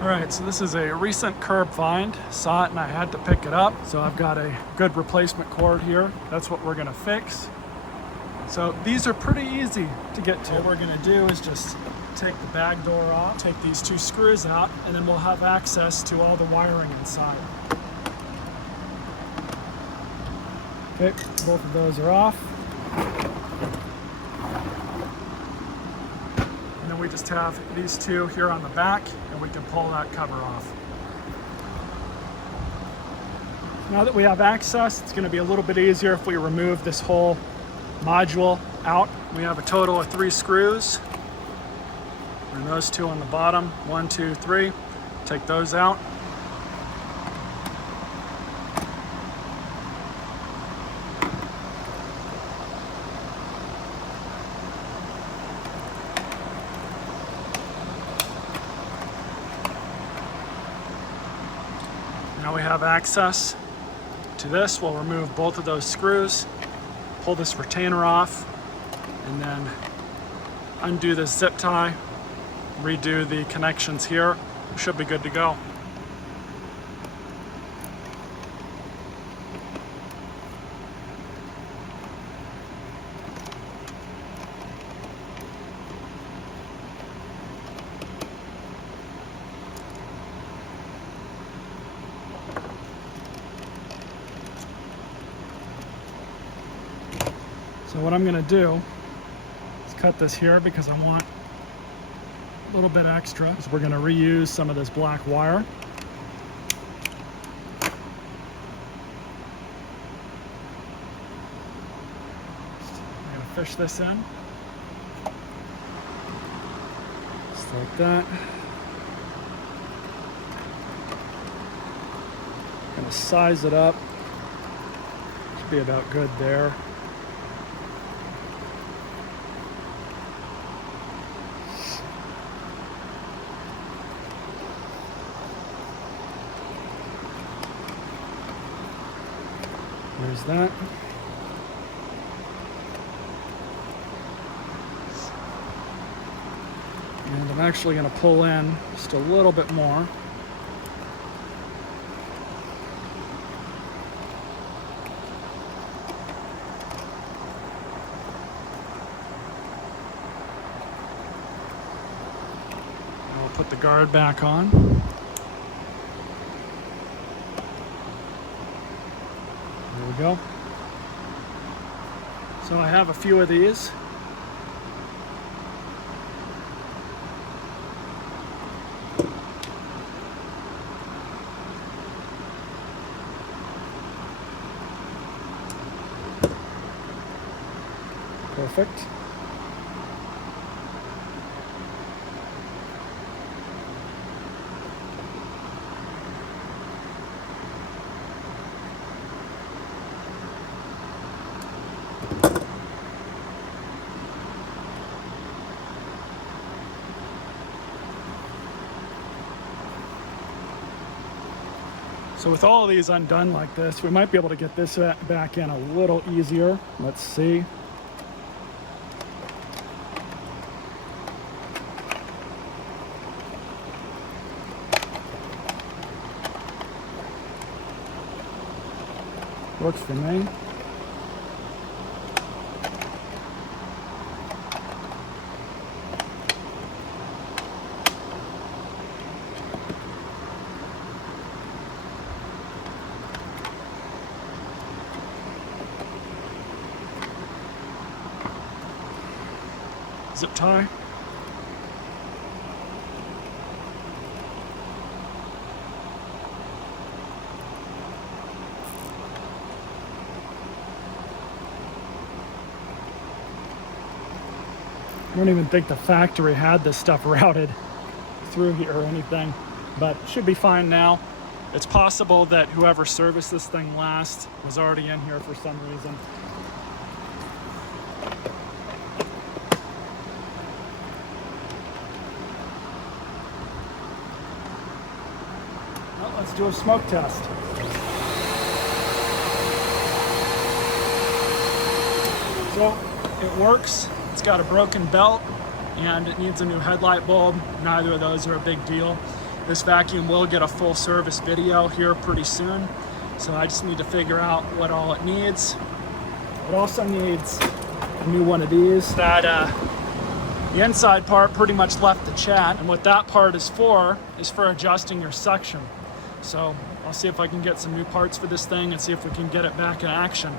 All right, so this is a recent curb find. Saw it and I had to pick it up. So I've got a good replacement cord here. That's what we're gonna fix. So these are pretty easy to get to. What we're gonna do is just take the bag door off, take these two screws out, and then we'll have access to all the wiring inside. Okay, both of those are off. And then we just have these two here on the back, and we can pull that cover off. Now that we have access, it's going to be a little bit easier if we remove this whole module out. We have a total of 3 screws, and those two on the bottom, 1, 2, 3. Take those out. Now we have access to this. We'll remove both of those screws, pull this retainer off, and then undo this zip tie, redo the connections here. We should be good to go. So what I'm gonna do is cut this here because I want a little bit extra. So we're gonna reuse some of this black wire. I'm gonna fish this in. Just like that. Gonna size it up. Should be about good there. There's that. And I'm actually going to pull in just a little bit more. And I'll put the guard back on. There we go. So I have a few of these. Perfect. So with all of these undone like this, we might be able to get this back in a little easier. Let's see. Works for me. Zip tie. I don't even think the factory had this stuff routed through here or anything, but should be fine now. It's possible that whoever serviced this thing last was already in here for some reason. Well, let's do a smoke test. So it works. It's got a broken belt and it needs a new headlight bulb. Neither of those are a big deal. This vacuum will get a full service video here pretty soon. So I just need to figure out what all it needs. It also needs a new one of these. The inside part pretty much left the chat, and what that part is for adjusting your suction. So I'll see if I can get some new parts for this thing and see if we can get it back in action.